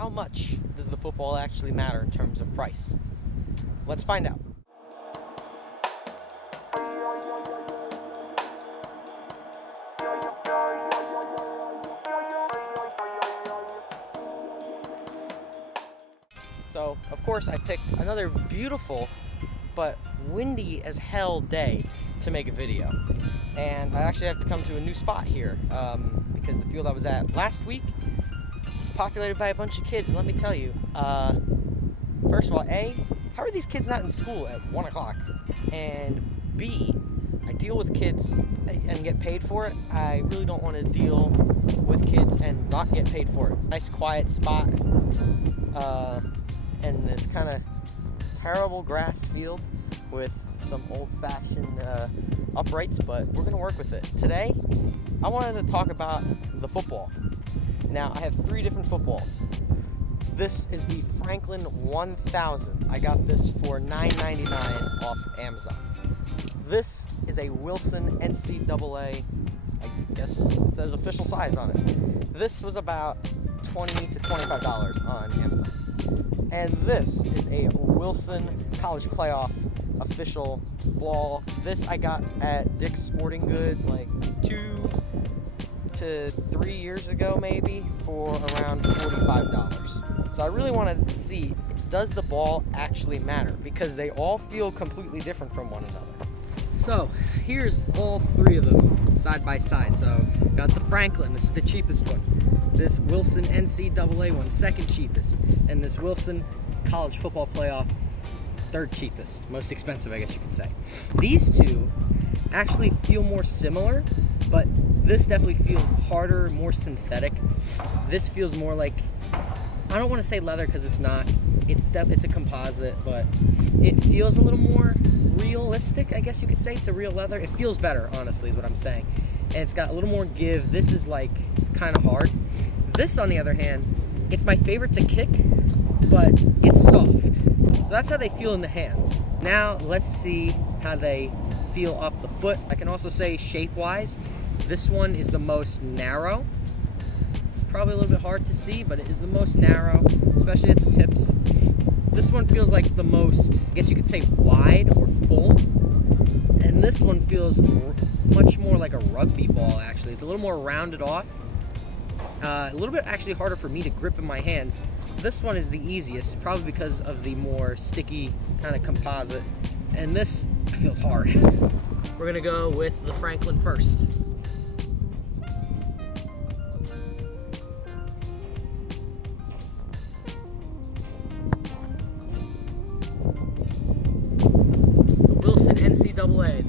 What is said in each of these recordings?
how much does the football actually matter in terms of price? Let's find out. So, of course, I picked another beautiful but windy as hell day to make a video. And I actually have to come to a new spot here because the field I was at last week is populated by a bunch of kids. And let me tell you, first of all, A, how are these kids not in school at 1 o'clock? And B, I deal with kids and get paid for it. I really don't want to deal with kids and not get paid for it. Nice quiet spot. And this kind of terrible grass field with some old-fashioned uprights, but we're going to work with it. Today, I wanted to talk about the football. Now, I have 3 different footballs. This is the Franklin 1000. I got this for $9.99 off Amazon. This is a Wilson NCAA, I guess it says official size on it. This was about $20 to $25 on Amazon. And this is a Wilson College Playoff official ball. This I got at Dick's Sporting Goods like 2 to 3 years ago maybe for around $45. So I really wanted to see, does the ball actually matter? Because they all feel completely different from one another. So here's all 3 of them side by side. So got the Franklin, this is the cheapest one. This Wilson NCAA one, second cheapest. And this Wilson College Football Playoff, third cheapest. Most expensive, I guess you could say. These 2 actually feel more similar, but this definitely feels harder, more synthetic. This feels more like, I don't want to say leather because it's not. It's a composite, but it feels a little more realistic, I guess you could say. It's a real leather. It feels better, honestly, is what I'm saying. And it's got a little more give. This is like kind of hard. This, on the other hand, it's my favorite to kick, but it's soft. So that's how they feel in the hands. Now let's see how they feel off the foot. I can also say shape-wise, this one is the most narrow. It's probably a little bit hard to see, but it is the most narrow, especially at the tips. This one feels like the most, I guess you could say, wide or full. And this one feels much more like a rugby ball, actually. It's a little more rounded off. A little bit actually harder for me to grip in my hands. This one is the easiest, probably because of the more sticky kind of composite. And this feels hard. We're gonna go with the Franklin first. The Wilson NCAA.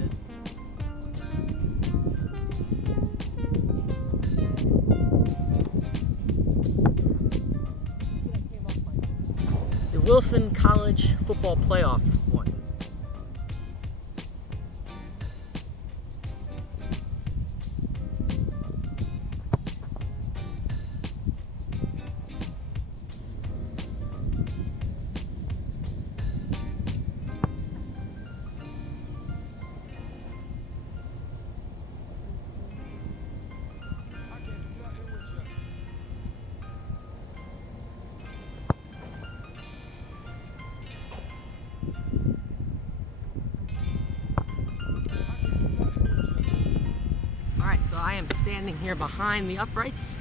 The Wilson College Football Playoff one. Alright, so I am standing here behind the uprights,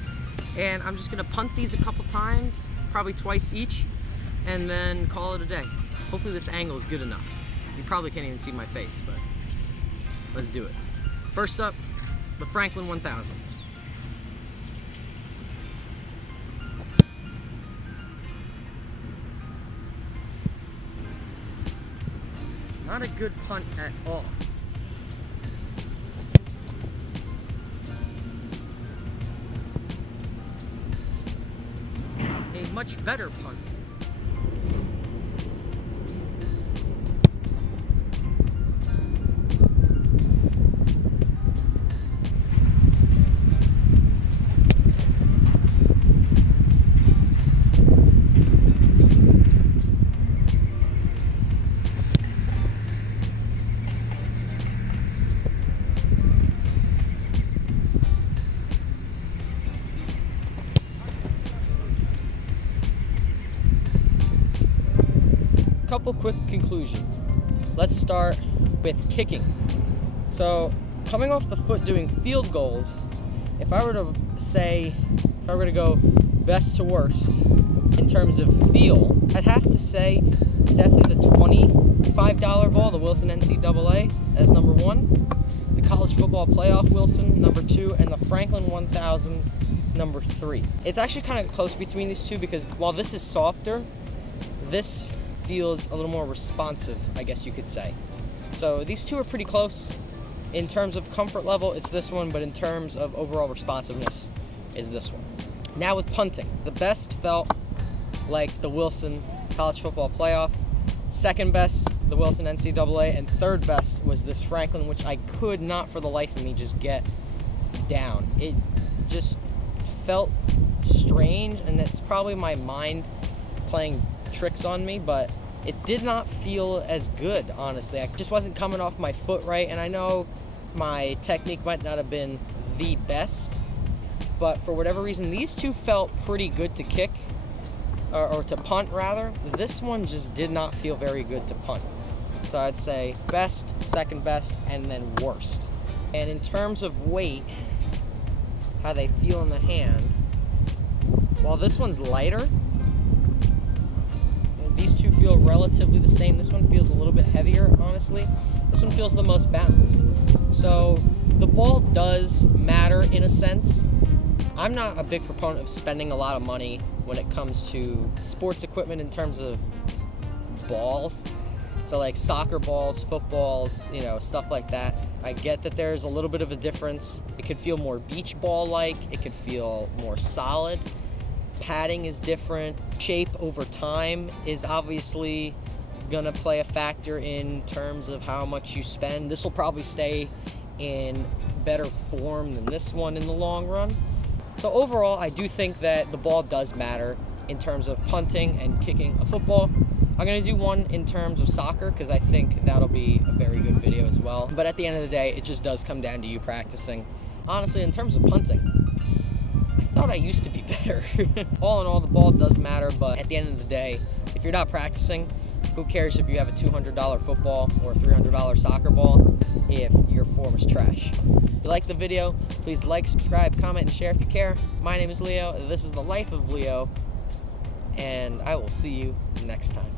and I'm just going to punt these a couple times, probably twice each, and then call it a day. Hopefully this angle is good enough. You probably can't even see my face, but let's do it. First up, the Franklin 1000. Not a good punt at all. A much better punt. couple quick conclusions. Let's start with kicking. So coming off the foot doing field goals, if I were to go best to worst in terms of feel, I'd have to say it's definitely the $25 ball, the Wilson NCAA, as number 1, the College Football Playoff Wilson, number 2, and the Franklin 1000, number 3. It's actually kind of close between these two because while this is softer, this feels a little more responsive, I guess you could say. So these two are pretty close. In terms of comfort level, it's this one, but in terms of overall responsiveness, is this one. Now with punting, the best felt like the Wilson College Football Playoff. Second best, the Wilson NCAA, and third best was this Franklin, which I could not for the life of me just get down. It just felt strange, and it's probably my mind playing tricks on me, but it did not feel as good, honestly. I just wasn't coming off my foot right, and I know my technique might not have been the best, but for whatever reason, these two felt pretty good to kick, or to punt rather. This one just did not feel very good to punt. So I'd say best, second best, and then worst. And in terms of weight, how they feel in the hand, while this one's lighter, these two feel relatively the same. This one feels a little bit heavier, honestly. This one feels the most balanced. So the ball does matter in a sense. I'm not a big proponent of spending a lot of money when it comes to sports equipment in terms of balls. So like soccer balls, footballs, stuff like that. I get that there's a little bit of a difference. It could feel more beach ball-like. It could feel more solid. Padding is different. Shape over time is obviously gonna play a factor in terms of how much you spend. This will probably stay in better form than this one in the long run. So overall, I do think that the ball does matter in terms of punting and kicking a football. I'm gonna do one in terms of soccer because I think that'll be a very good video as well. But at the end of the day, it just does come down to you practicing. Honestly, in terms of punting, I thought I used to be better. All in all, the ball does matter, but at the end of the day, if you're not practicing, who cares if you have a $200 football or a $300 soccer ball if your form is trash? If you like the video, please like, subscribe, comment, and share if you care. My name is Leo. This is the life of Leo, and I will see you next time.